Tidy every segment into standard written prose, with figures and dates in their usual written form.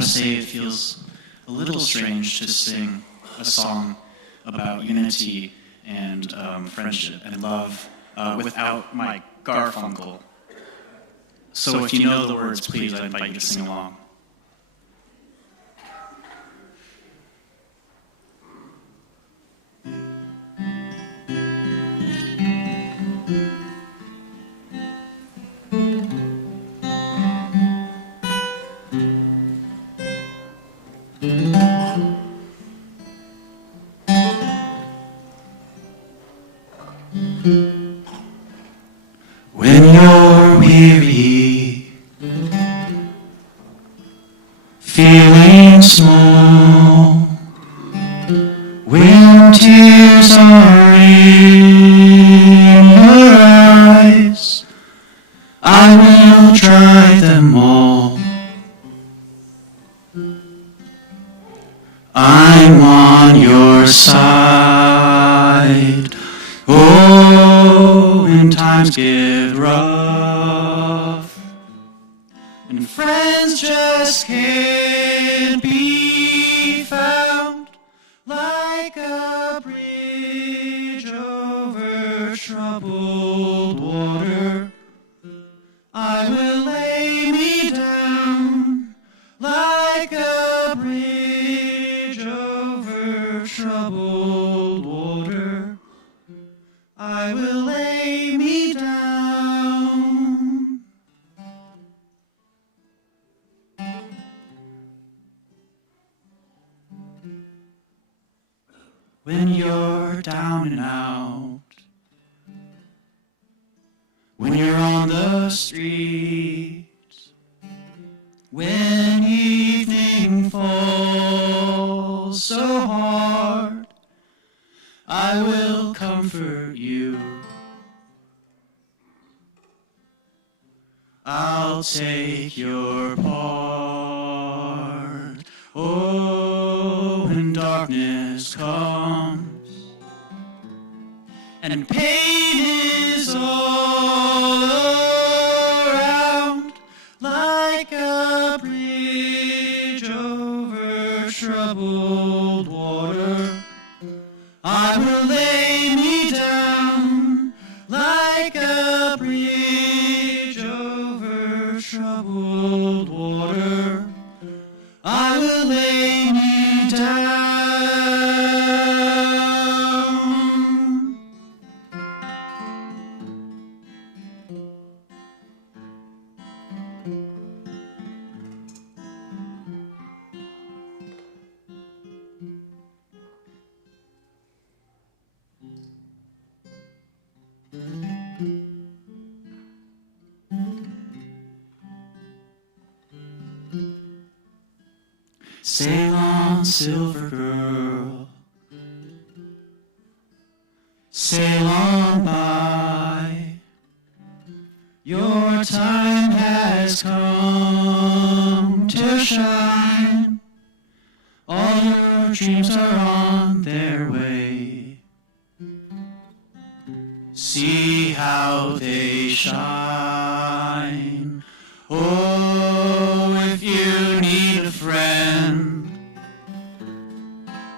to say it feels a little strange to sing a song about unity and friendship and love without my Garfunkel. So if you know the words, please, I invite you to sing along. When you're weary, feeling small, when tears are in your eyes, I will dry them all. I'm on your side. Oh, when times get rough and friends just can't be found, like a bridge over troubled water, I will lay me down like a bridge over troubled water. I will lay me down. When you're down and out, when you're on the street, when evening falls so hard, I will comfort you. I'll take your part. Oh, when darkness comes and pain is all around, like a bridge over troubled water, I will lay me down like a bridge over troubled water. I will lay me down. Sail on, silver girl, sail on by. Your time has come to shine. All your dreams are on their way. See how they shine. Oh, if you need a friend,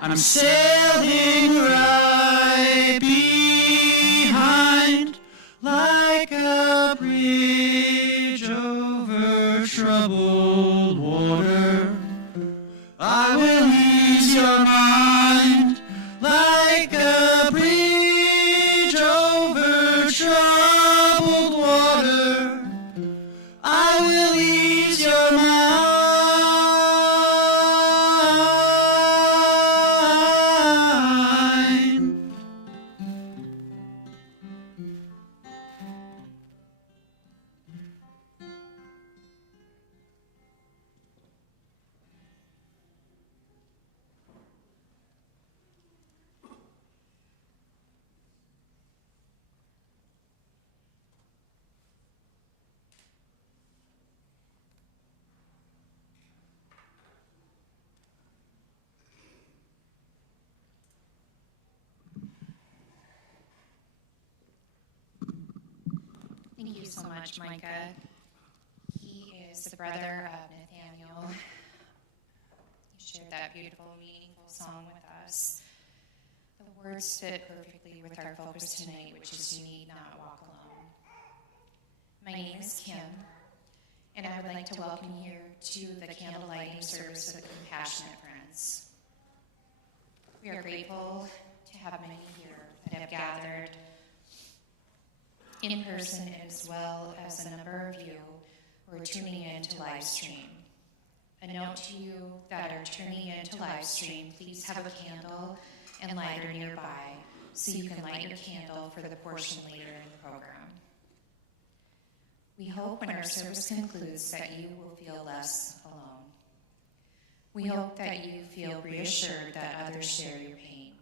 I'm sailing right behind, like a bridge over troubled water. I will ease your mind, like a bridge over troubled water. I will ease your mind. Thank you so much, Micah. He is the brother of Nathaniel. shared that beautiful, meaningful song with us. The words fit perfectly with our focus tonight, which is you need not walk alone. My name is Kim, and I would like to welcome you to the candle lighting service of the Compassionate Friends. We are grateful to have many here that have gathered in person as well as a number of you who are tuning in to live stream. A note to you that are tuning in to live stream, please have a candle and lighter nearby so you can light your candle for the portion later in the program. We hope when our service concludes that you will feel less alone. We hope that you feel reassured that others share your pain.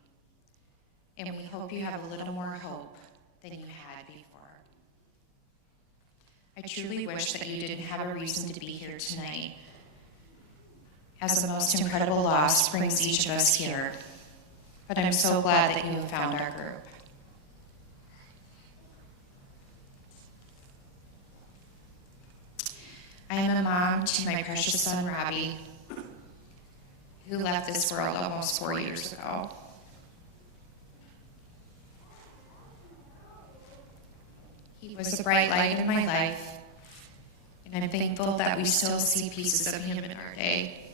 And we hope you have a little more hope than you had before. I truly wish that you didn't have a reason to be here tonight, as the most incredible loss brings each of us here. But I'm so glad that you have found our group. I am a mom to my precious son, Robbie, who left this world almost 4 years ago. He was a bright light in my life, and I'm thankful that we still see pieces of him in our day.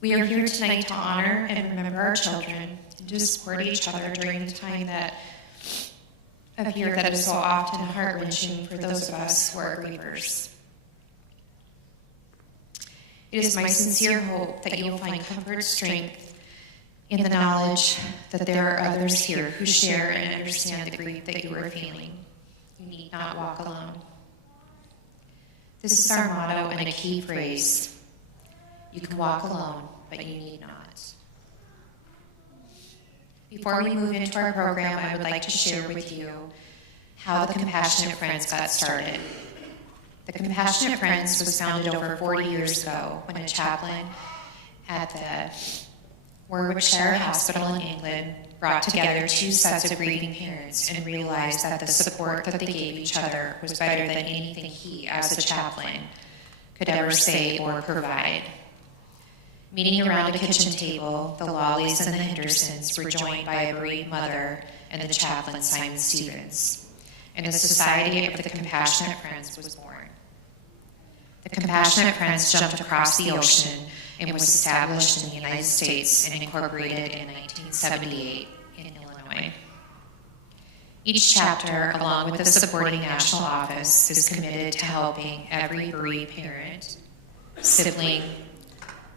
We are here tonight to honor and remember our children and to support each other during the time of year that is so often heart-wrenching for those of us who are grievers. It is my sincere hope that you will find comfort, strength in the knowledge that there are others here who share and understand the grief that you are feeling. You need not walk alone. This is our motto and a key phrase. You can walk alone, but you need not. Before we move into our program, I would like to share with you how the Compassionate Friends got started. The Compassionate Friends was founded over 40 years ago when a chaplain at the Warwickshire Hospital in England brought together two sets of grieving parents and realized that the support that they gave each other was better than anything he, as a chaplain, could ever say or provide. Meeting around a kitchen table, the Lawleys and the Hendersons were joined by a bereaved mother and the chaplain, Simon Stevens, and the Society of the Compassionate Friends was born. The Compassionate Friends jumped across the ocean and was established in the United States and incorporated in 1978 in Illinois. Each chapter, along with the supporting national office, is committed to helping every bereaved parent, sibling,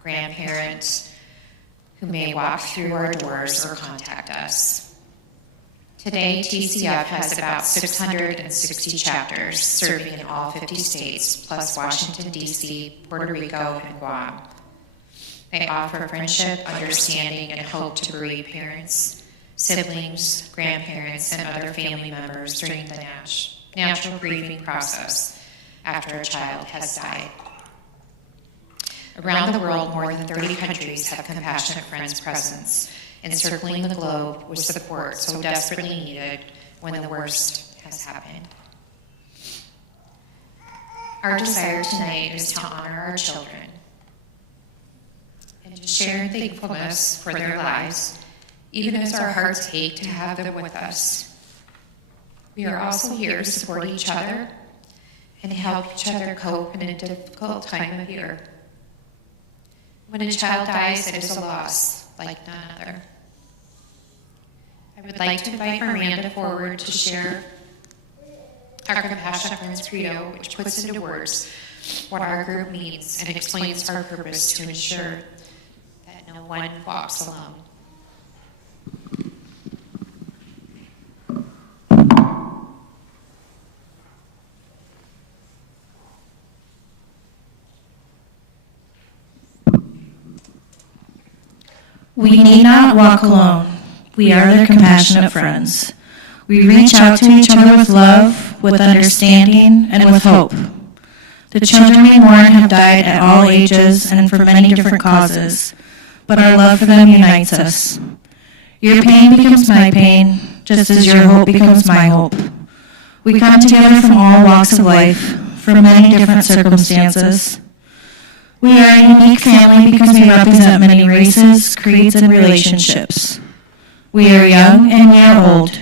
grandparent who may walk through our doors or contact us. Today, TCF has about 660 chapters serving in all 50 states, plus Washington, D.C., Puerto Rico, and Guam. They offer friendship, understanding, and hope to bereaved parents, siblings, grandparents, and other family members during the natural grieving process after a child has died. Around the world, more than 30 countries have Compassionate Friends presence, encircling the globe with support so desperately needed when the worst has happened. Our desire tonight is to honor our children and to share in thankfulness for their lives, even as our hearts ache to have them with us. We are also here to support each other and help each other cope in a difficult time of year. When a child dies, it is a loss like none other. I would like to invite Miranda forward to share our Compassionate Friends Credo, which puts into words what our group means and explains our purpose to ensure that no one walks alone. We need not walk alone. We are their compassionate friends. We reach out to each other with love, with understanding, and with hope. The children we mourn have died at all ages and for many different causes, but our love for them unites us. Your pain becomes my pain, just as your hope becomes my hope. We come together from all walks of life, from many different circumstances. We are a unique family because we represent many races, creeds, and relationships. We are young and we are old.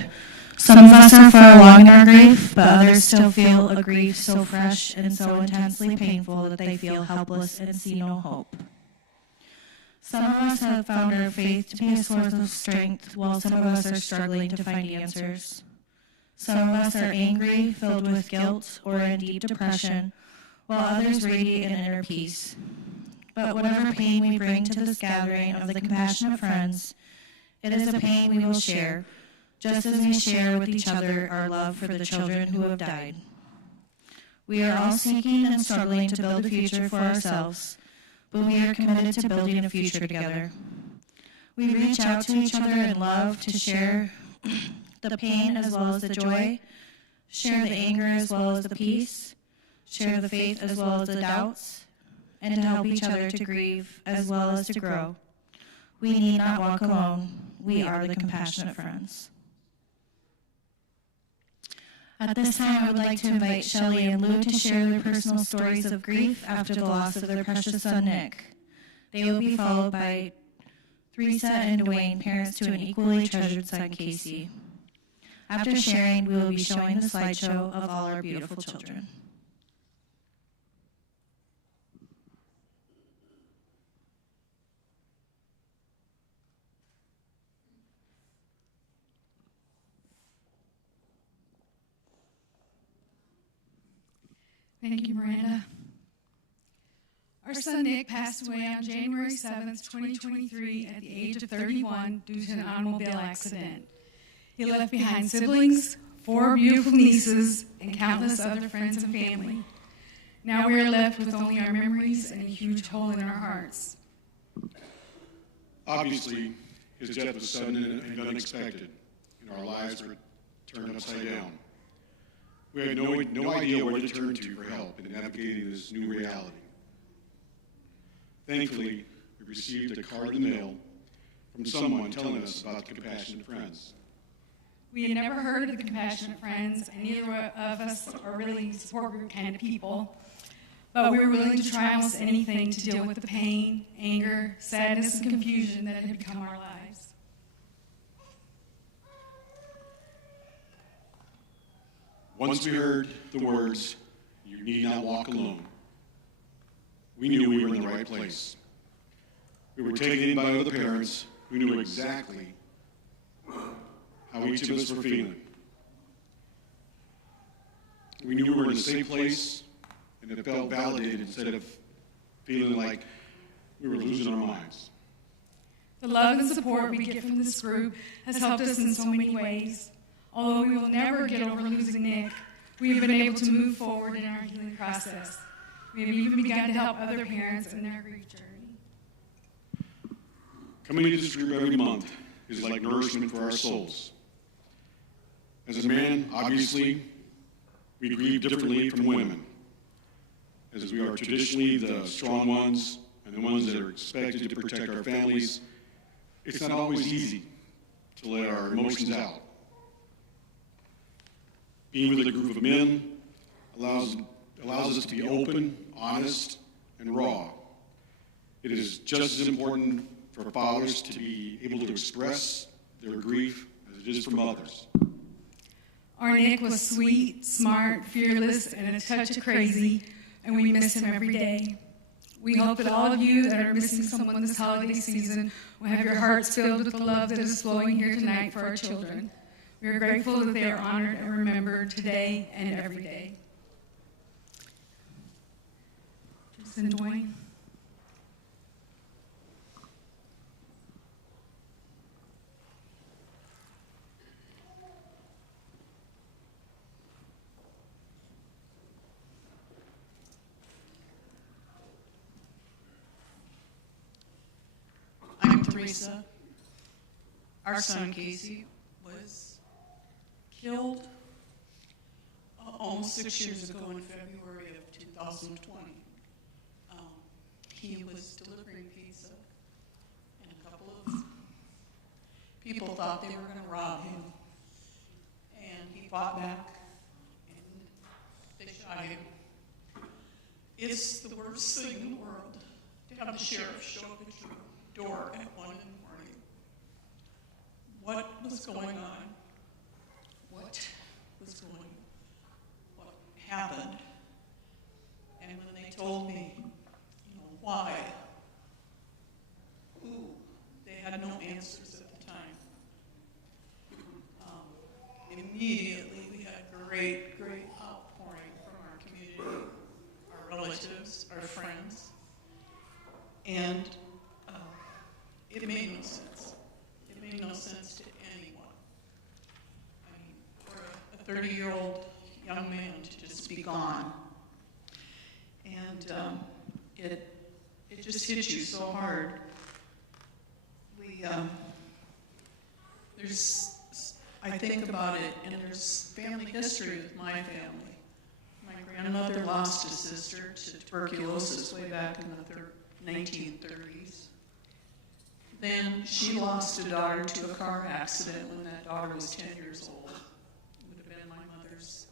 Some of us are far along in our grief, but others still feel a grief so fresh and so intensely painful that they feel helpless and see no hope. Some of us have found our faith to be a source of strength, while some of us are struggling to find answers. Some of us are angry, filled with guilt, or in deep depression, while others radiate an inner peace. But whatever pain we bring to this gathering of the compassionate friends, it is a pain we will share, just as we share with each other our love for the children who have died. We are all seeking and struggling to build a future for ourselves, but we are committed to building a future together. We reach out to each other in love to share the pain as well as the joy, share the anger as well as the peace, share the faith as well as the doubts, and to help each other to grieve as well as to grow. We need not walk alone. We are the compassionate friends. At this time, I would like to invite Shelley and Lou to share their personal stories of grief after the loss of their precious son, Nick. They will be followed by Teresa and Dwayne, parents to an equally treasured son, Casey. After sharing, we will be showing the slideshow of all our beautiful children. Thank you, Miranda. Our son Nick passed away on January 7th, 2023 at the age of 31 due to an automobile accident. He left behind siblings, 4 beautiful nieces, and countless other friends and family. Now we are left with only our memories and a huge hole in our hearts. Obviously, his death was sudden and unexpected, and our lives were turned upside down. We had no idea where to turn to for help in navigating this new reality. Thankfully, we received a card in the mail from someone telling us about the Compassionate Friends. We had never heard of the Compassionate Friends, and neither of us are really support group kind of people. But we were willing to try almost anything to deal with the pain, anger, sadness, and confusion that had become our lives. Once we heard the words, "You need not walk alone," we knew we were in the right place. We were taken in by other parents who knew exactly how each of us were feeling. We knew we were in a safe place, and it felt validated instead of feeling like we were losing our minds. The love and support we get from this group has helped us in so many ways. Although we will never get over losing Nick, we have been able to move forward in our healing process. We have even begun to help other parents in their grief journey. Coming to this group every month is like nourishment for our souls. As a man, obviously, we grieve differently from women, as we are traditionally the strong ones and the ones that are expected to protect our families. It's not always easy to let our emotions out. Being with a group of men allows us to be open, honest, and raw. It is just as important for fathers to be able to express their grief as it is for mothers. Our Nick was sweet, smart, fearless, and a touch of crazy, and we miss him every day. We hope that all of you that are missing someone this holiday season will have your hearts filled with the love that is flowing here tonight for our children. We are grateful that they are honored and remembered today and every day. Jason Dwayne. I'm Teresa. Our son Casey was killed almost 6 years ago in February of 2020. He was delivering pizza, and a couple of people thought they were going to rob him, and he fought back, and they shot him. It's the worst thing in the world. the sheriff showed up at your door at 1 in the morning. What was going on? What happened? And when they told me, why, who, they had no answers at the time. Immediately, we had great outpouring from our community, our relatives, our friends, and it made no sense. It made no sense to anyone. I mean, for a 30-year-old young man to just be gone, and it just hits you so hard. I think about it, and there's family history with my family. My grandmother lost a sister to tuberculosis way back in the 1930s. Then she lost a daughter to a car accident when that daughter was 10 years old. It would have been my mother's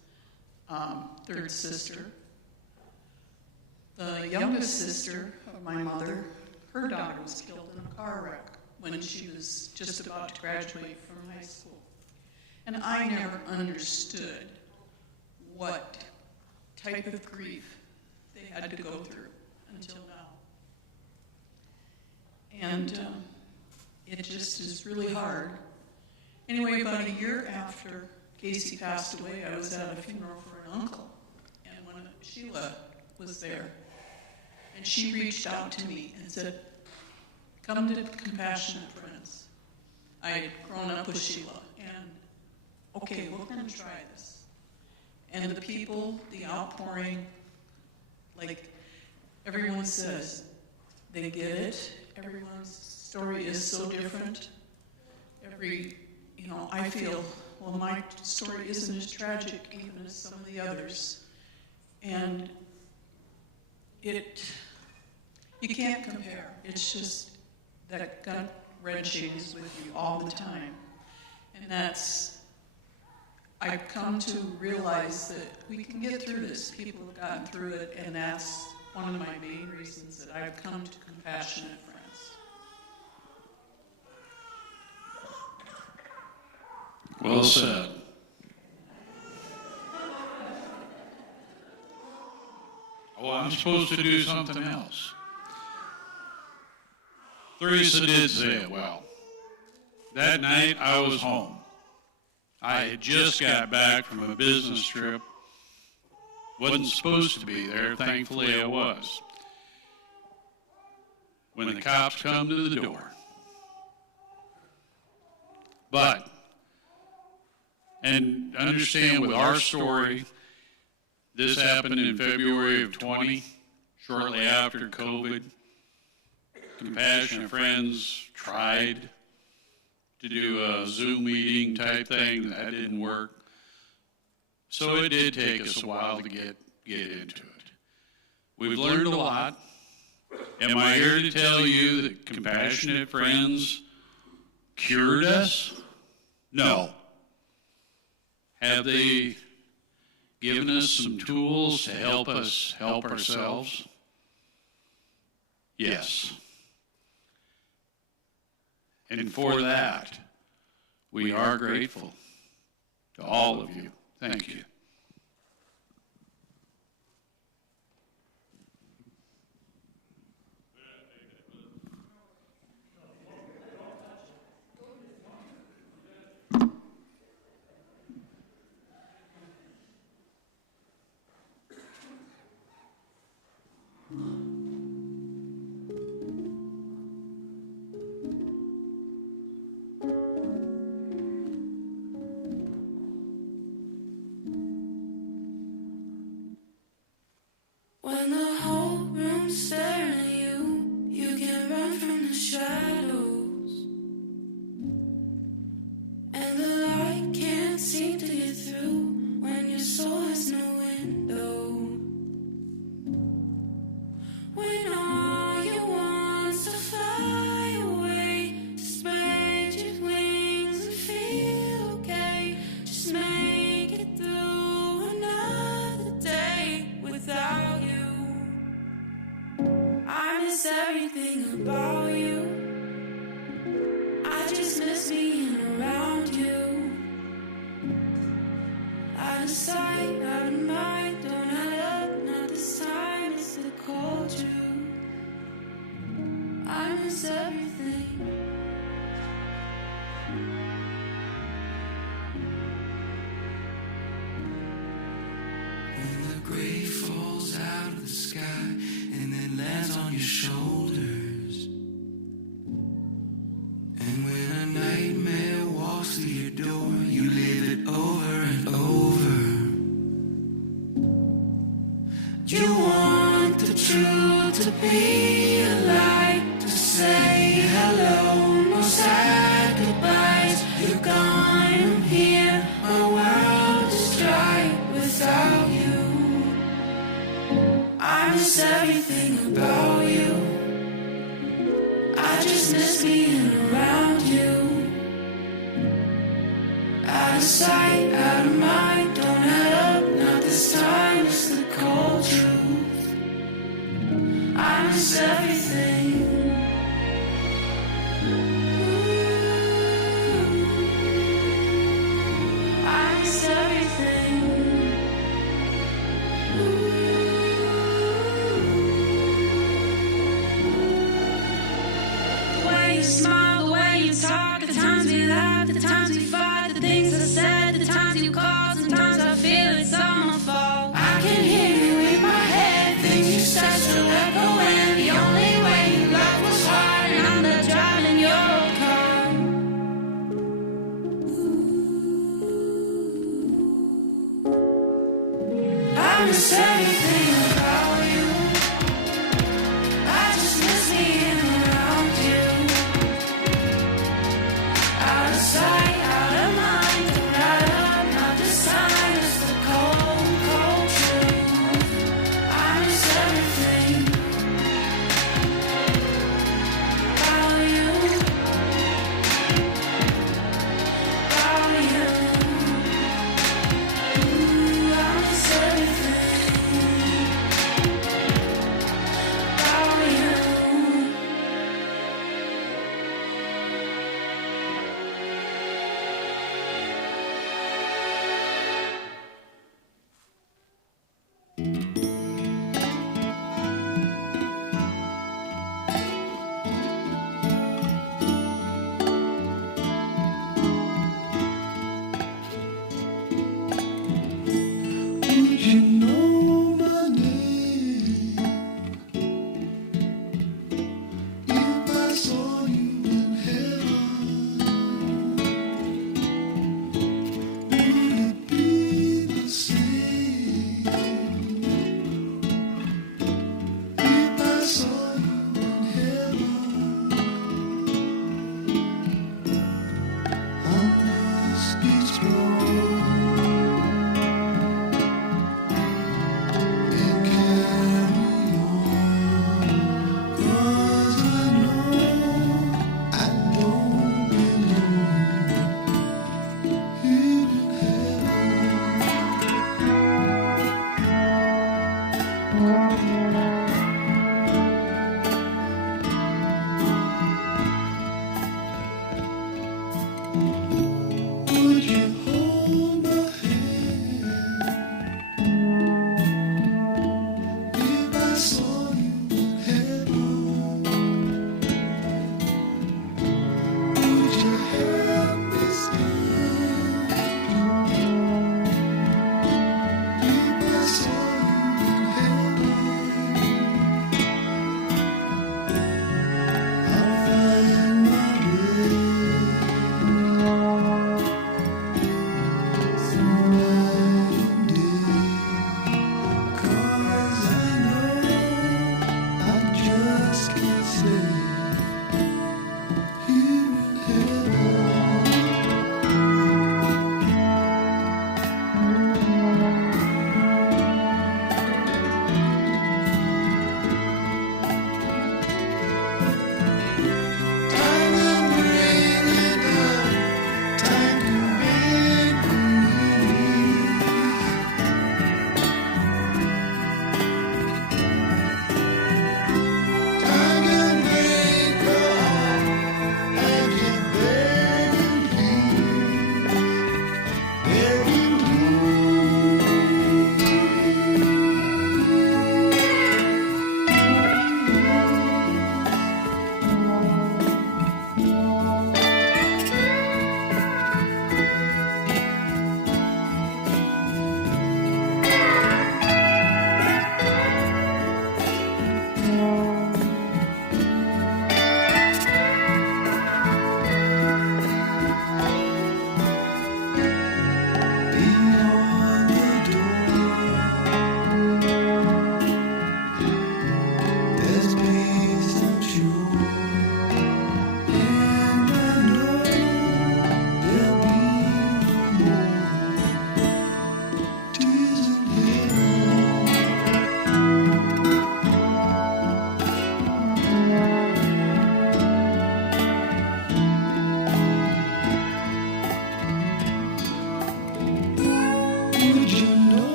third sister. The youngest sister of my mother, her daughter was killed in a car wreck when she was just about to graduate from high school. And I never understood what type of grief they had to go through until now. And it just is really hard. Anyway, about a year after Casey passed away, I was at a funeral for an uncle. And when Sheila was there, and she reached out to me and said, "Come to Compassionate Friends." I had grown up with Sheila, and okay, we're going to try this. And the people, the outpouring, like everyone says, they get it. Everyone's story is so different. I feel, well, my story isn't as tragic even as some of the others. And you can't compare. It's just that gut wrenching is with you all the time. And I've come to realize that we can get through this. People have gotten through it, and that's one of my main reasons that I've come to Compassionate Friends. Well said. Oh, I'm supposed to do something else. Theresa did say it well. That night I was home. I had just got back from a business trip. Wasn't supposed to be there. Thankfully I was. When the cops come to the door. But, and understand with our story, this happened in February of 20, shortly after COVID. Compassionate Friends tried to do a Zoom meeting type thing. That didn't work. So it did take us a while to get into it. We've learned a lot. Am I here to tell you that Compassionate Friends cured us? No. Have they given us some tools to help us help ourselves? Yes. And for that, we are grateful to all of you. Thank you. about you. I just miss being around you. Out of sight, out of mind, don't add up, not this time, it's the cold truth. I miss everything. When the gray falls out of the sky and then lands on your shoulders, and when a nightmare walks through your door, you live it over and over. You want the truth to be a light, to say hello, no sad goodbyes. You're gone, I'm here, my world is dry without you. I miss everything about you. I just miss being around you. Out of sight, out of mind, don't add up, not this time, it's the cold truth. I miss everything. I miss everything. The way you smile, the way you talk, the times we laugh, the times we fight, the things I said, the times you call, sometimes I feel it's all my fault. I can hear you in my head, things you said still echoing. The only way life was hard, and I'm not driving your car. I miss everything about you. I just miss being around you. Out of sight, out of mind, don't add up, not this time, it's the cold, cold truth. I miss everything about you, about you. Ooh, I miss everything.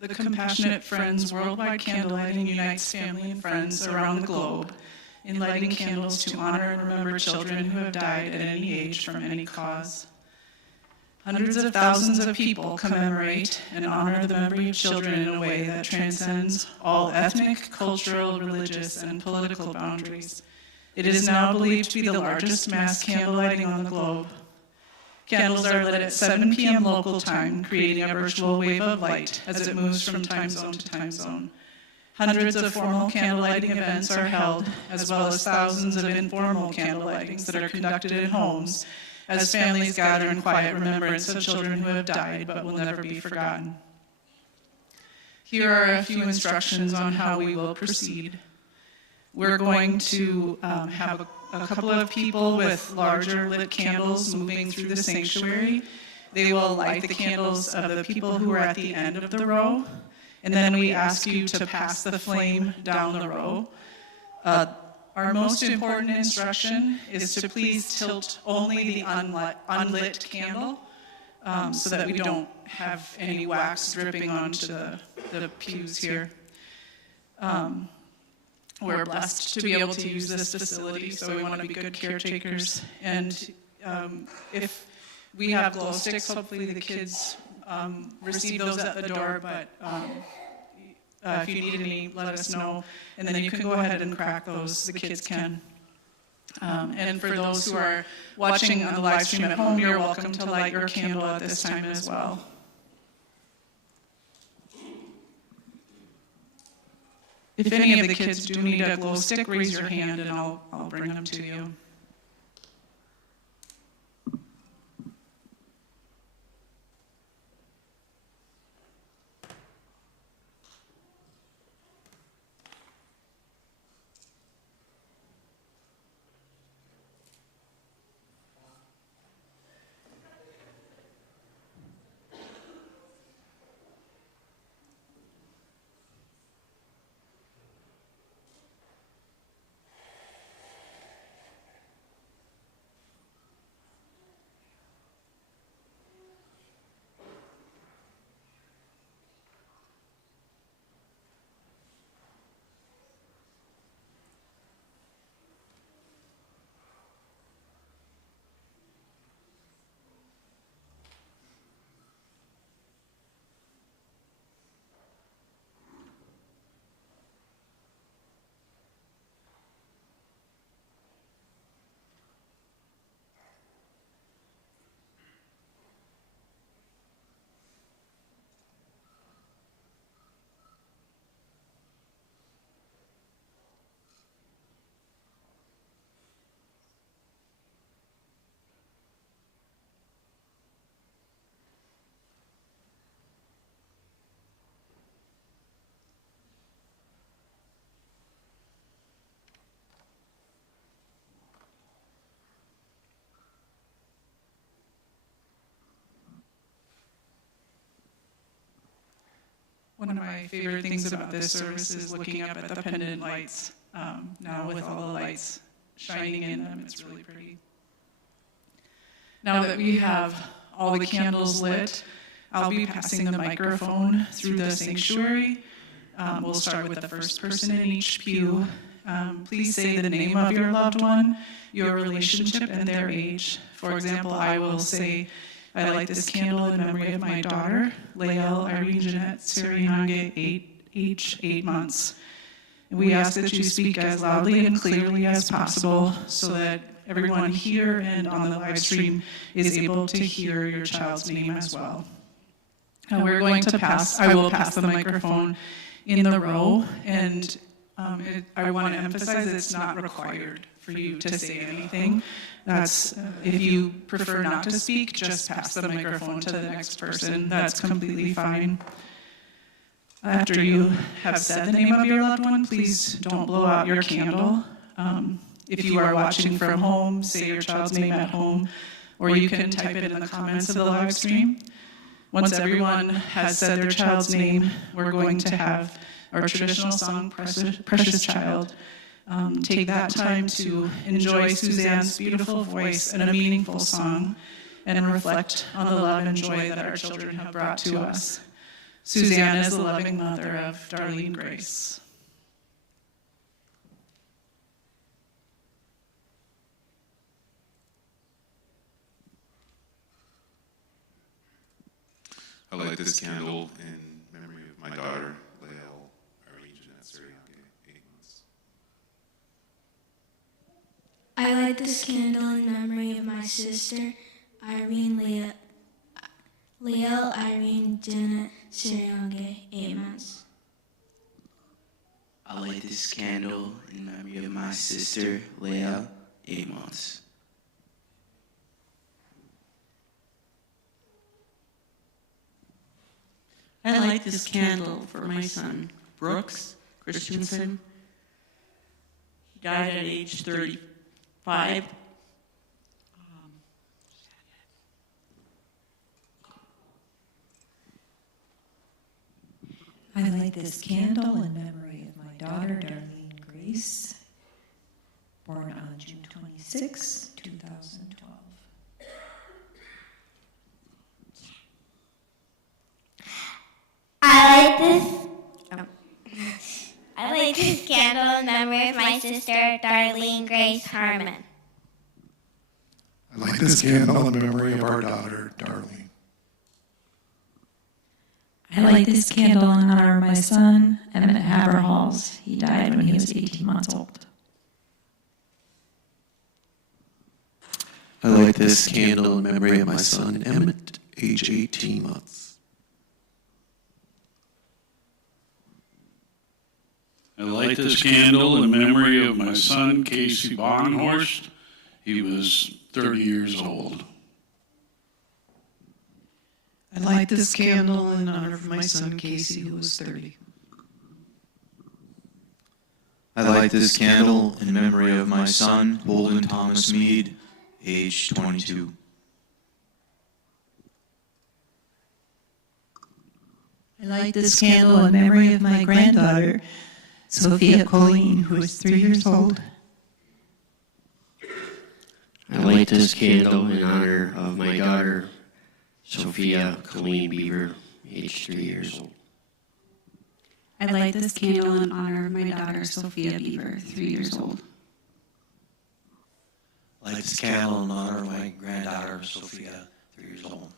The Compassionate Friends Worldwide Candlelighting unites family and friends around the globe in lighting candles to honor and remember children who have died at any age from any cause. Hundreds of thousands of people commemorate and honor the memory of children in a way that transcends all ethnic, cultural, religious, and political boundaries. It is now believed to be the largest mass candlelighting on the globe. Candles are lit at 7 p.m. local time, creating a virtual wave of light as it moves from time zone to time zone. Hundreds of formal candlelighting events are held, as well as thousands of informal candlelightings that are conducted in homes as families gather in quiet remembrance of children who have died but will never be forgotten. Here are a few instructions on how we will proceed. We're going to have a couple of people with larger lit candles moving through the sanctuary. They will light the candles of the people who are at the end of the row, and then we ask you to pass the flame down the row. Our most important instruction is to please tilt only the unlit candle so that we don't have any wax dripping onto the pews here. We're blessed to be able to use this facility, so we want to be good caretakers. And if we have glow sticks, hopefully the kids receive those at the door, but if you need any, let us know. And then you can go ahead and crack those, the kids can. And for those who are watching on the live stream at home, you're welcome to light your candle at this time as well. If any of the kids do need a glow stick, raise your hand and I'll bring them to you. One of my favorite things about this service is looking up at the pendant lights. Now with all the lights shining in them, it's really pretty. Now that we have all the candles lit, I'll be passing the microphone through the sanctuary. We'll start with the first person in each pew. Please say the name of your loved one, your relationship, and their age. For example, I will say, I light this candle in memory of my daughter, Lael Irene Jeanette Sarihange, age 8 months. And we ask that you speak as loudly and clearly as possible so that everyone here and on the live stream is able to hear your child's name as well. Now I will pass the microphone in the row, and I want to emphasize it's not required for you to say anything. That's, if you prefer not to speak, just pass the microphone to the next person. That's completely fine. After you have said the name of your loved one, please don't blow out your candle. If you are watching from home, say your child's name at home, or you can type it in the comments of the live stream. Once everyone has said their child's name, we're going to have our traditional song, Precious Child. Take that time to enjoy Suzanne's beautiful voice and a meaningful song, and reflect on the love and joy that our children have brought to us. Suzanne is the loving mother of Darlene Grace. I light this candle in memory of my daughter, Lael Irene Jeanette Sirianke, 8 months. I light this candle in memory of my sister, Leah Irene Jeanette Sirianke, 8 months. I light this candle in memory of my sister, Leah, 8 months. I light this candle for my son, Brooks Christensen. He died at age 35. I light this candle in memory of my daughter, Darlene Grace, born on June 26, 2012. I light this candle in memory of my sister, Darlene Grace Harmon. I light this candle in memory of our daughter, Darlene. I light this candle in honor of my son, Emmett Haberhalls. He died when he was 18 months old. I light this candle in memory of my son, Emmett, age 18 months. I light this candle in memory of my son, Casey Bonhorst. He was 30 years old. I light this candle in honor of my son, Casey, who was 30. I light this candle in memory of my son, Holden Thomas Mead, age 22. I light this candle in memory of my granddaughter, Sophia Colleen, who is 3 years old. I light this candle in honor of my daughter, Sophia Colleen Beaver, age 3 years old. I light this candle in honor of my daughter, Sophia Beaver, 3 years old. I light this candle in honor of my granddaughter, Sophia, 3 years old.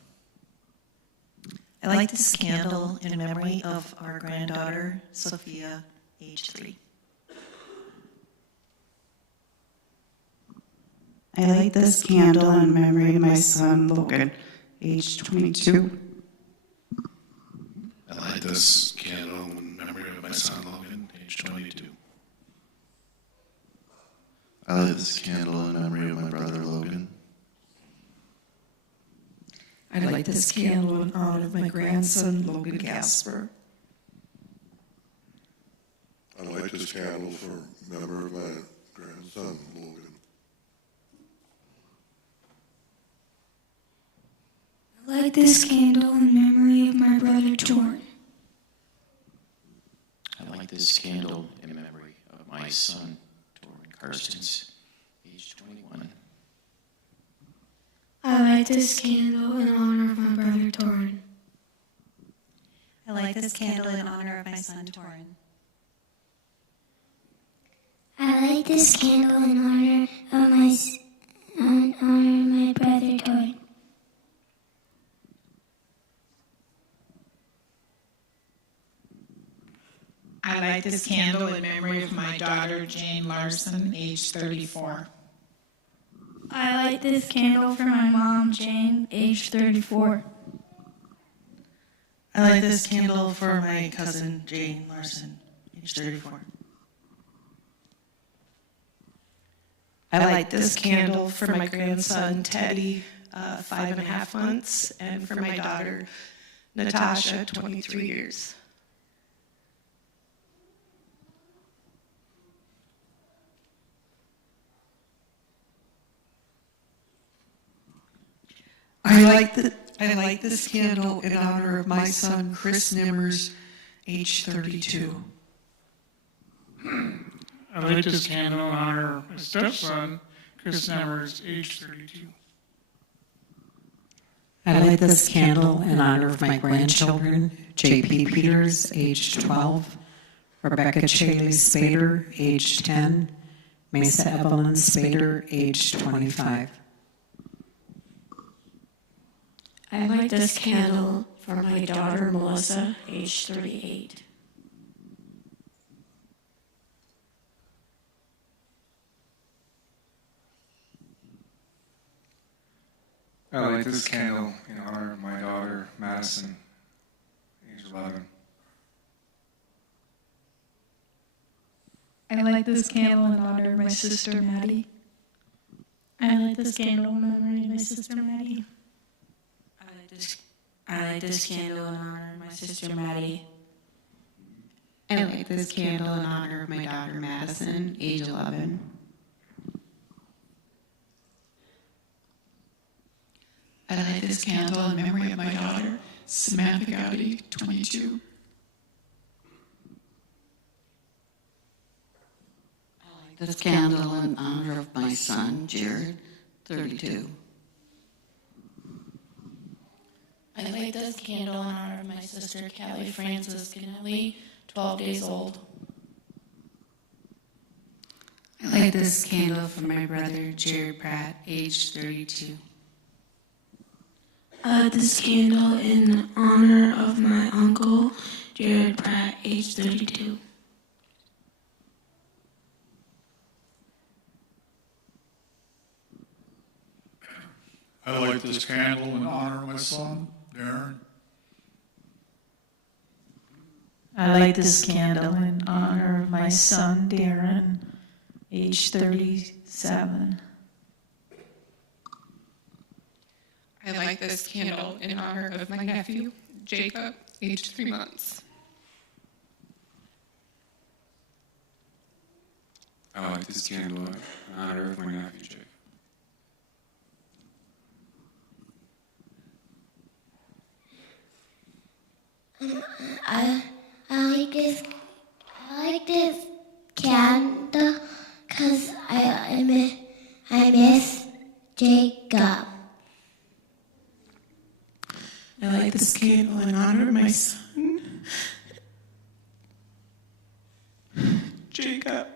I light this candle in memory of our granddaughter, Sophia, age 3. I light this candle in memory of my son, Logan, age 22. I light this candle in memory of my son, Logan, age 22. I light this candle in memory of my brother, Logan. I light this candle in honor of my grandson, Logan Gasper. I light this candle for memory of my grandson, Logan. I light this candle in memory of my brother, Torn. I light this candle in memory of my son, Torrin Karstens, age 21. I light this candle in honor of my brother, Torn. I light this candle in honor of my son, Torrin. I light this candle in honor of my brother Torn. I light this candle in memory of my daughter, Jane Larson, age 34. I light this candle for my mom, Jane, age 34. I light this candle for my cousin, Jane Larson, age 34. I light this candle for my grandson, Teddy, 5.5 months, and for my daughter, Natasha, 23 years. I light this candle in honor of my son, Chris Nimmers, age 32. I light this candle in honor of my stepson, Chris Nemmers, age 32. I light this candle in honor of my grandchildren, J.P. Peters, age 12, Rebecca Chaley Spader, age 10, Mesa Evelyn Spader, age 25. I light this candle for my daughter, Melissa, age 38. I light this candle in honor of my daughter, Madison, age 11. I light this candle in honor of my sister, Maddie. I light this candle in memory of my sister, Maddie. I light this candle in honor of my sister, Maddie. I light this candle in honor of my daughter, Madison, age 11. I light this candle in memory of my daughter, Samantha Gowdy, 22. This candle in honor of my son, Jared, 32. I light this candle in honor of my sister, Callie Frances Kennelly, 12 days old. I light this candle for my brother, Jared Pratt, age 32. I light this candle in honor of my uncle, Jared Pratt, age 32. I light this candle in honor of my son, Darren. I light this candle in honor of my son, Darren, age 37. I light this candle in honor of my nephew, Jacob, aged 3 months. I light this candle in honor of my nephew, Jake. I like this candle because I miss Jacob. I light this candle in honor of my son, Jacob,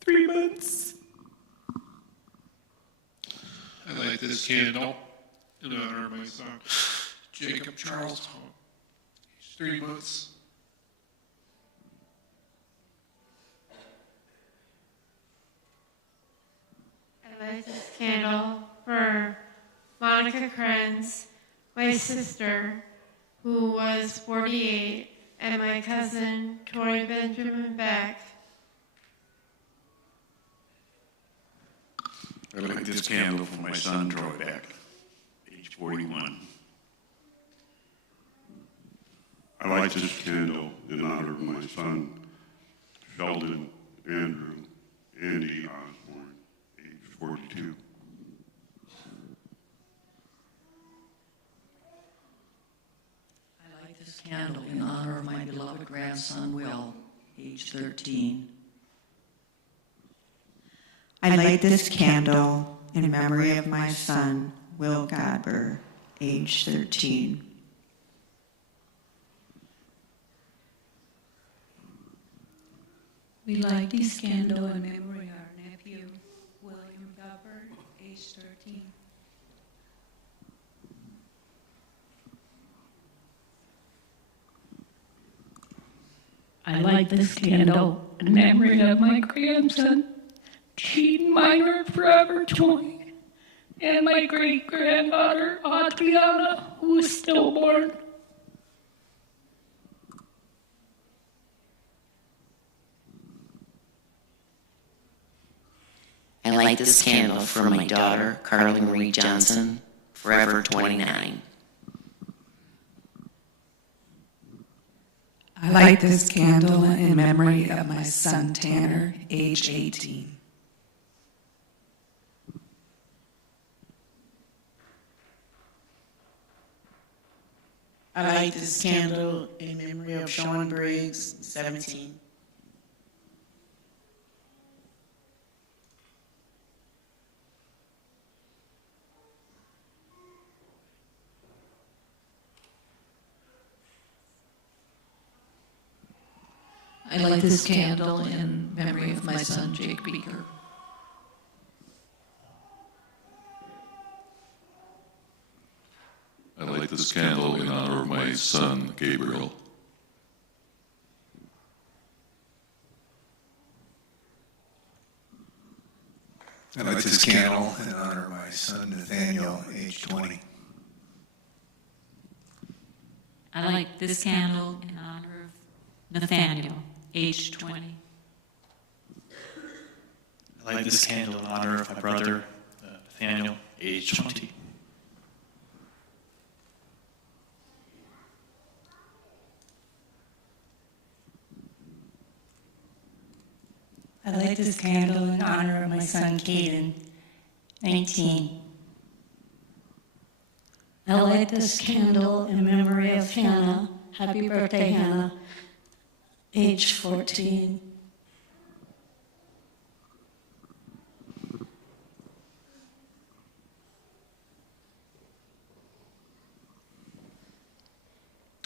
3 months. I light this candle in honor of my son, Jacob Charles, age 3 months. I light this candle for Monica Krenz, my sister, who was 48, and my cousin, Tori Benjamin Beck. I light this candle for my son, Troy Beck, age 41. I light this candle in honor of my son, Sheldon Andrew Andy Osborne, age 42. I light this candle in honor of my beloved grandson, Will, age 13. I light this candle in memory of my son, Will Godber, age 13. We light this candle in memory of our nephew, William Godber, age 13. I light this candle in memory of my grandson, Gene Minor, forever 20, and my great-granddaughter, Adriana, who is stillborn. I light this candle for my daughter, Carly Marie Johnson, forever 29. I light this candle in memory of my son, Tanner, age 18. I light this candle in memory of Sean Briggs, 17. I light this candle in memory of my son, Jake Beaker. I light this candle in honor of my son, Gabriel. I light this candle in honor of my son, Nathaniel, age 20. I light this candle in honor of Nathaniel, age 20. I light this candle in honor of my brother, Nathaniel, age 20. I light this candle in honor of my son, Caden, 19. I light this candle in memory of Hannah. Happy birthday, Hannah, age 14.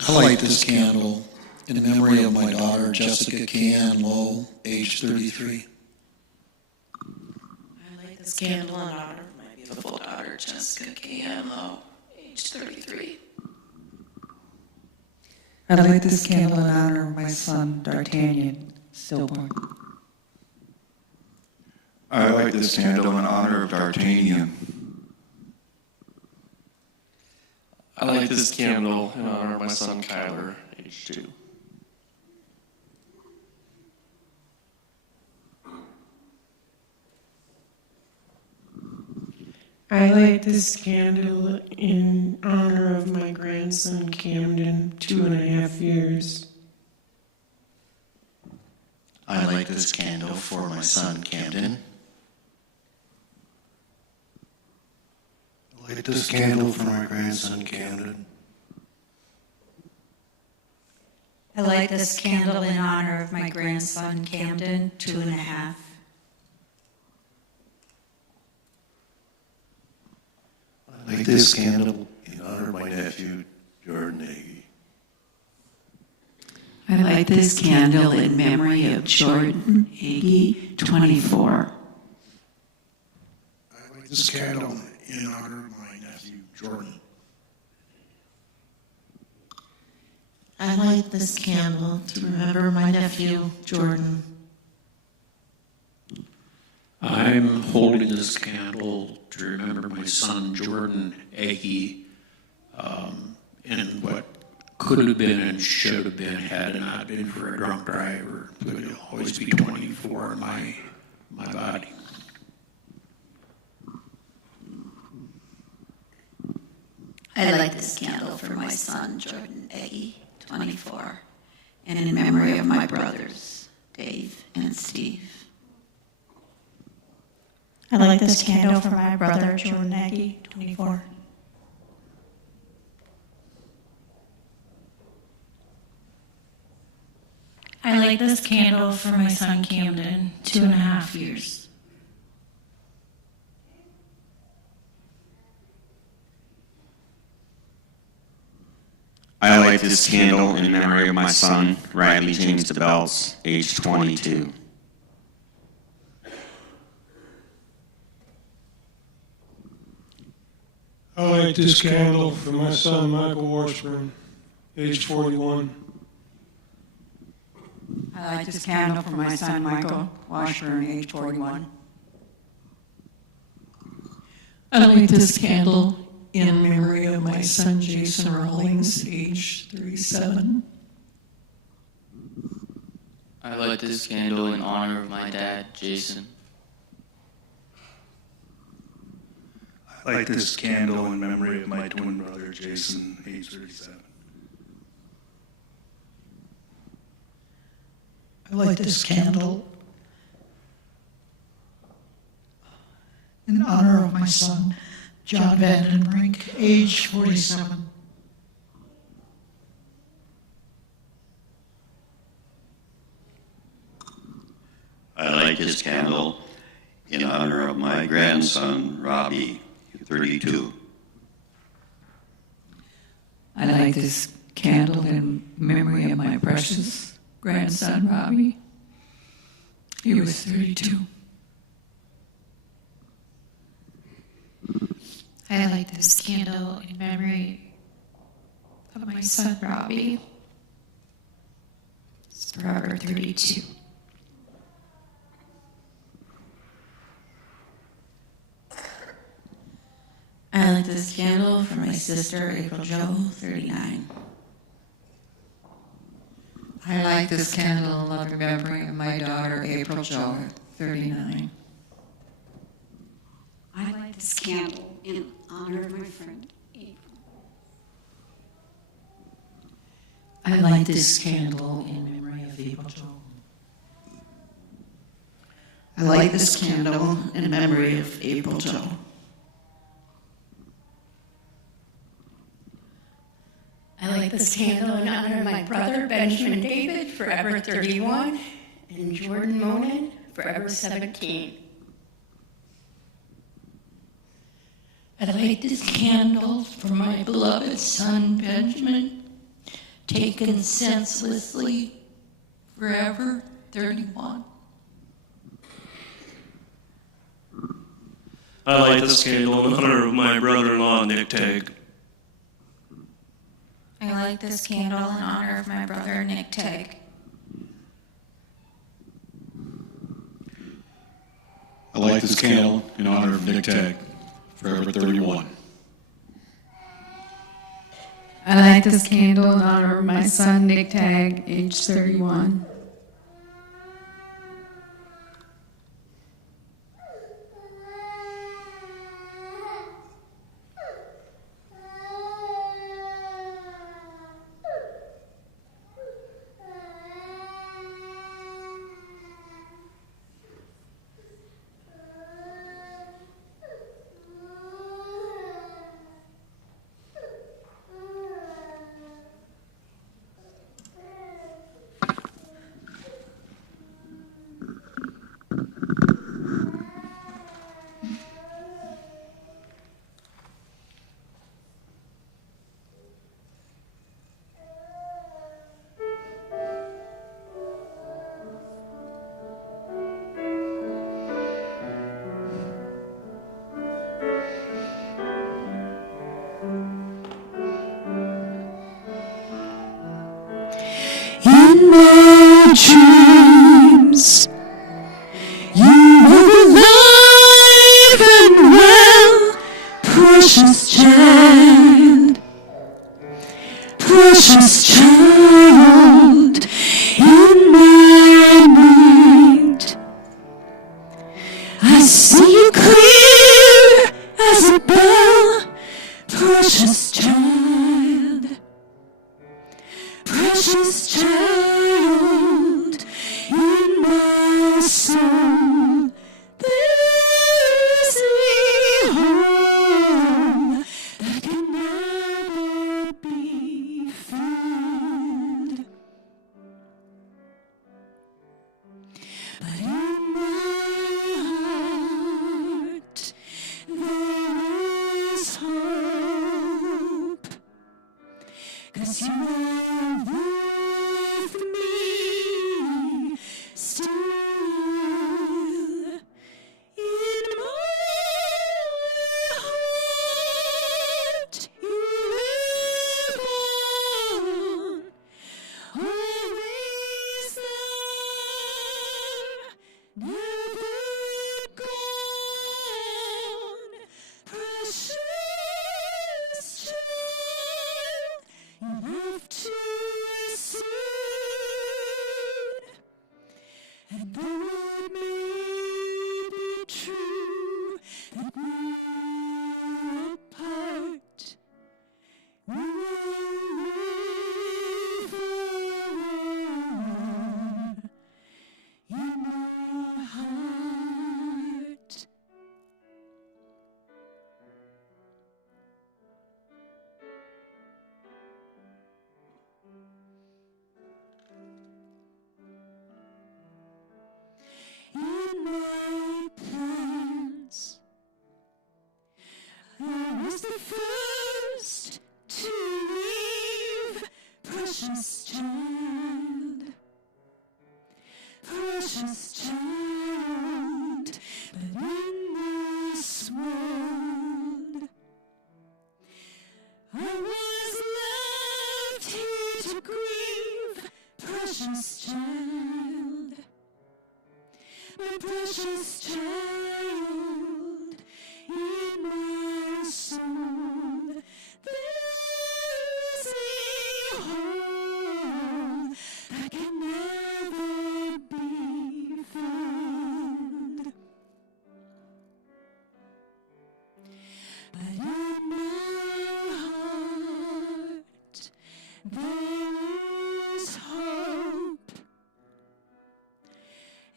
I light this candle in memory of my daughter, Jessica Keanne Lowe, age 33. I light this candle in honor of my beautiful daughter, Jessica Keanne Lowe, age 33. I light this candle in honor of my son, D'Artagnan, stillborn. I light this candle in honor of D'Artagnan. I light this candle in honor of my son, Kyler, age 2. I light this candle in honor of my grandson, Camden, 2.5 years. I light this candle for my son, Camden. I light this candle for my grandson, Camden. I light this candle in honor of my grandson, Camden, 2.5. I light this candle in honor of my nephew, Jordan Agee. I light this candle in memory of Jordan Agee, 24. I light this candle in honor of my nephew, Jordan. I light this candle to remember my nephew, Jordan. I'm holding this candle to remember my son, Jordan Agee, and what could have been and should have been had it not been for a drunk driver. It would always be 24 in my body. I light this candle for my son, Jordan Agee, 24, and in memory of my brothers, Dave and Steve. I light this candle for my brother, Jordan Agee, 24. I light this candle for my son, Camden, 2.5 years. I light this candle in memory of my son, Riley James DeBelts, age 22. I light this candle for my son, Michael Washburn, age 41. I light this candle for my son, Michael Washburn, age 41. I light this candle in memory of my son, Jason Rawlings, age 37. I light this candle in honor of my dad, Jason. I light this candle in memory of my twin brother, Jason, age 37. I light this candle in honor of my son, John Vandenbrink, age 47. I light this candle in honor of my grandson, Robbie, 32. I light this candle in memory of my precious grandson, Robbie. He was 32. I light this candle in memory of my son, Robbie. He's forever 32. I light this candle for my sister, April Jo, 39. I light this candle in loving memory of my daughter, April Jo, 39. I light this candle in honor of my friend, April. I light this candle in memory of April Jo. I light this candle in memory of April Jo. I light this candle in honor of my brother, Benjamin David, forever 31, and Jordan Monin, forever 17. I light this candle for my beloved son, Benjamin, taken senselessly, forever 31. I light this candle in honor of my brother-in-law, Nick Tagg. I light this candle in honor of my brother, Nick Tagg. I light this candle in honor of Nick Tagg, forever 31. I light this candle in honor of my son, Nick Tagg, age 31. In my dreams, you were alive and well, precious child, precious child. In my mind, I see you clear as a bell, precious child, precious child. In my soul, there is a home that can never be found. But in my heart, there is hope, 'cause you are with me still. In my heart, you live on, always there, never gone. Precious child, you have too soon. And though it may be true that we're apart, we will live forever in my heart. precious child in my soul. There's a home that can never be found. But in my heart there is hope,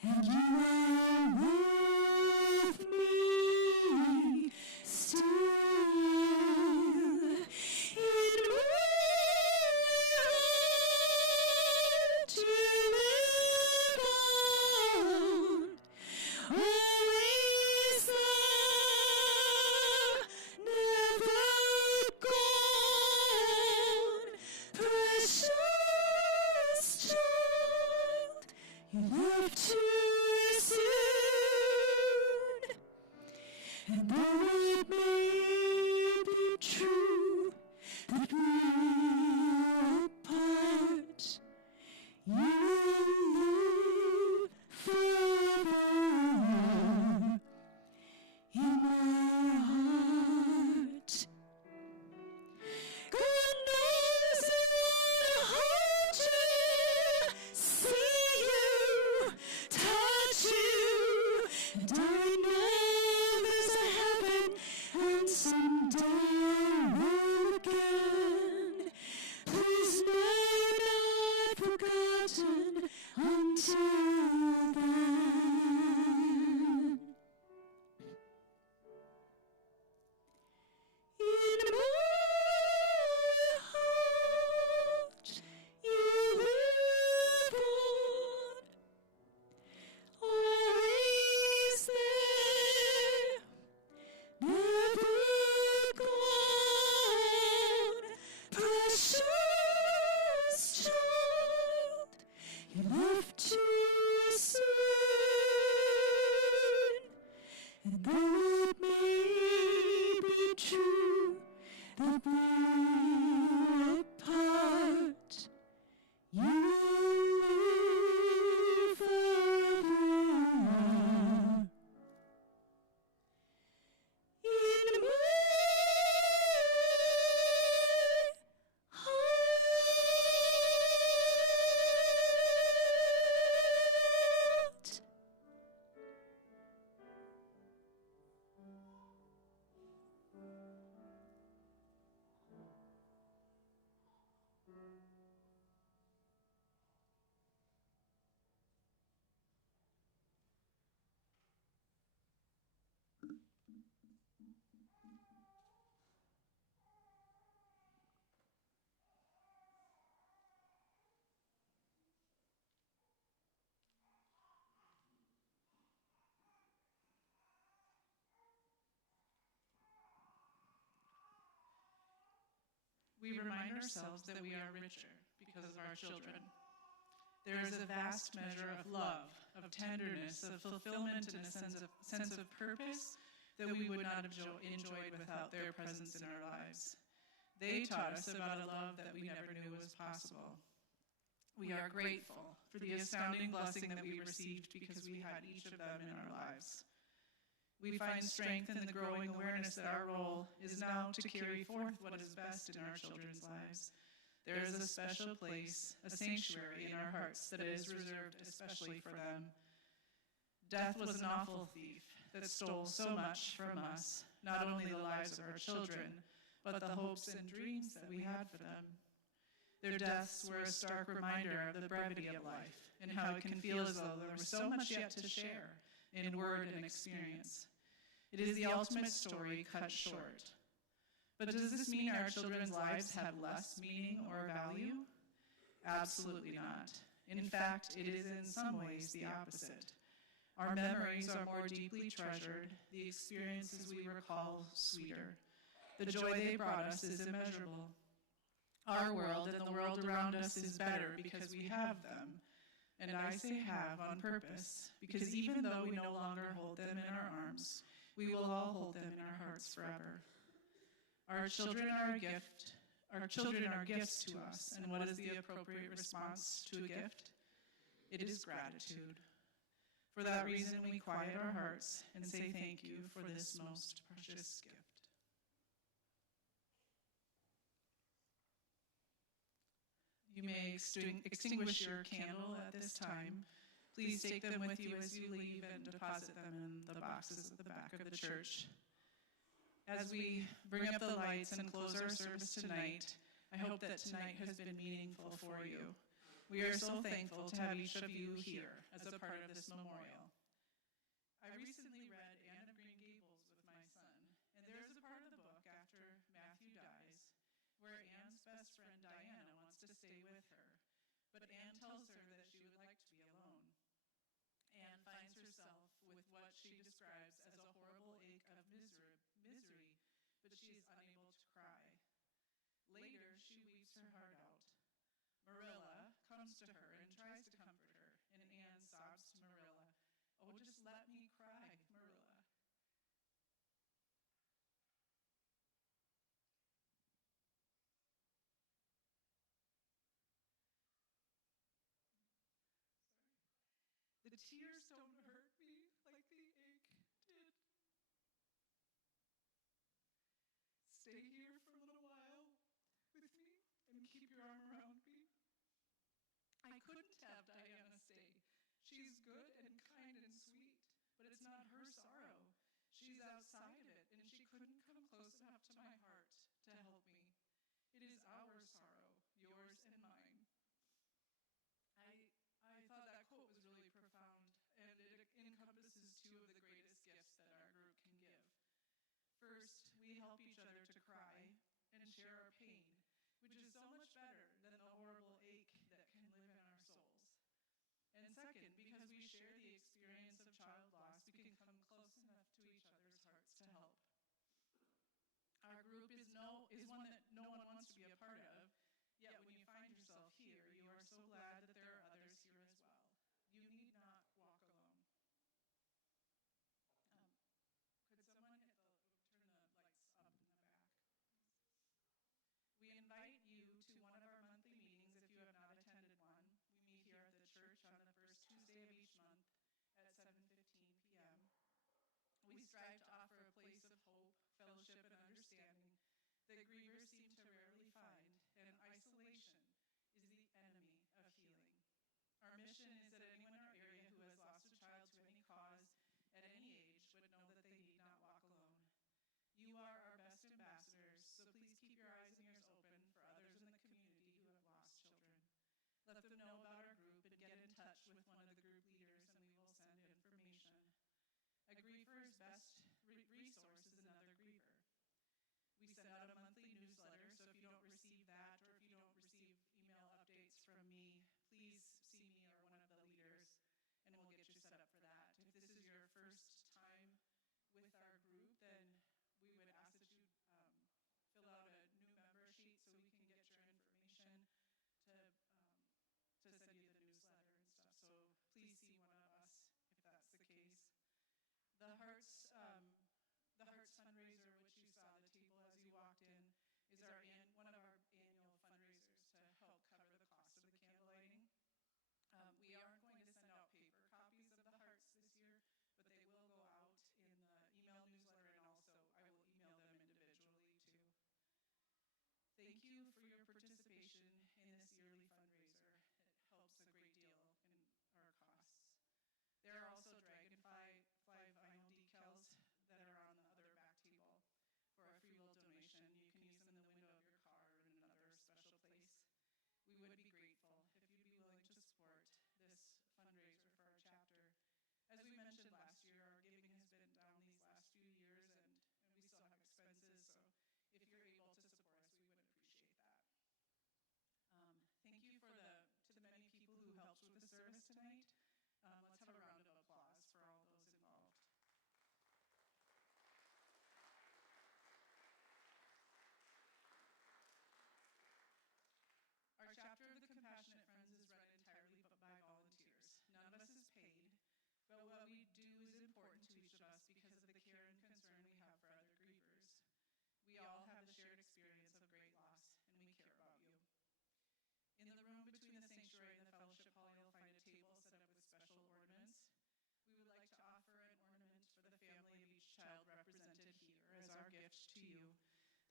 and you are with me still. In my heart you live on, always there, never gone. Precious child, you left too soon. And though it may be true that we're apart, you will live forever in my heart. God knows I wanna hold you, see you, touch you, and I know there's a heaven, and someday I will again. Please know not forgotten until then. In my heart you live on, always there, never gone. Precious child, you left too soon. And though it may be true that we're apart, you will live forever in my heart. We remind ourselves that we are richer because of our children. There is a vast measure of love, of tenderness, of fulfillment, and a sense of purpose that we would not have enjoyed without their presence in our lives. They taught us about a love that we never knew was possible. We are grateful for the astounding blessing that we received because we had each of them in our lives. We find strength in the growing awareness that our role is now to carry forth what is best in our children's lives. There is a special place, a sanctuary in our hearts that is reserved especially for them. Death was an awful thief that stole so much from us, not only the lives of our children, but the hopes and dreams that we had for them. Their deaths were a stark reminder of the brevity of life and how it can feel as though there was so much yet to share in word and experience. It is the ultimate story cut short. But does this mean our children's lives have less meaning or value? Absolutely not. In fact, it is in some ways the opposite. Our memories are more deeply treasured, the experiences we recall sweeter. The joy they brought us is immeasurable. Our world and the world around us is better because we have them. And I say have on purpose, because even though we no longer hold them in our arms, we will all hold them in our hearts forever. Our children are a gift. Our children are gifts to us. And what is the appropriate response to a gift? It is gratitude. For that reason, we quiet our hearts and say thank you for this most precious gift. You may extinguish your candle at this time. Please take them with you as you leave and deposit them in the boxes at the back of the church. As we bring up the lights and close our service tonight, I hope that tonight has been meaningful for you. We are so thankful to have each of you here as a part of this memorial. I recently read Anne of Green Gables with my son, and there is a part of the book after Matthew dies where Anne's best friend Diana wants to stay with her, but Anne tells her that she would like to be alone. Anne finds herself with what she describes as a horrible ache of misery, but she is unable to cry. Later, she weeps her heart out. Marilla comes to her and tries to comfort her, and Anne sobs to Marilla, "Oh, just let me cry, Marilla." The tears don't hurt me like the ache did. Stay here for a little while with me and keep your arm around me. I couldn't have Diana stay. She's good and kind and sweet, but it's not her sorrow. She's outside of it, and she couldn't come close enough to my heart to help me. It is our sorrow, yours and mine. I thought that quote was really profound, and it encompasses two of the greatest gifts that our group can give. First, we help each other to cry and share our pain, which is so much better than the horrible ache that can live in our souls. And second, because we share the experience of child loss, we can come close enough to each other's hearts to help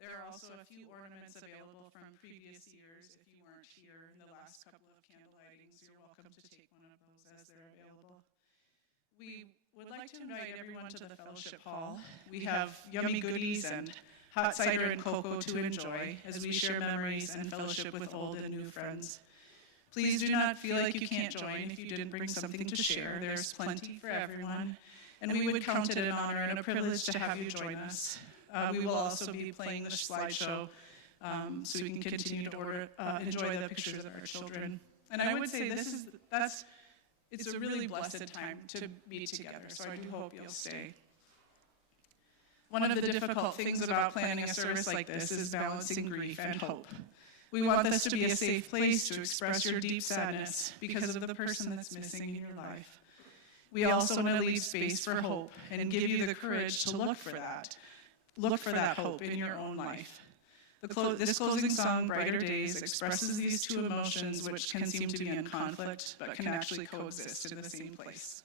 There are also a few ornaments available from previous years. If you weren't here in the last couple of candle lightings, you're welcome to take one of those as they're available. We would like to invite everyone to the fellowship hall. We have yummy goodies and hot cider and cocoa to enjoy as we share memories and fellowship with old and new friends. Please do not feel like you can't join if you didn't bring something to share. There's plenty for everyone, and we would count it an honor and a privilege to have you join us. We will also be playing the slideshow so we can continue to enjoy the pictures of our children. And I would say it's a really blessed time to be together, so I do hope you'll stay. One of the difficult things about planning a service like this is balancing grief and hope. We want this to be a safe place to express your deep sadness because of the person that's missing in your life. We also want to leave space for hope and give you the courage to look for that. Look for that hope in your own life. This closing song, Brighter Days, expresses these two emotions which can seem to be in conflict, but can actually coexist in the same place.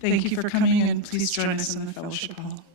Thank you for coming, and please join us in the fellowship hall.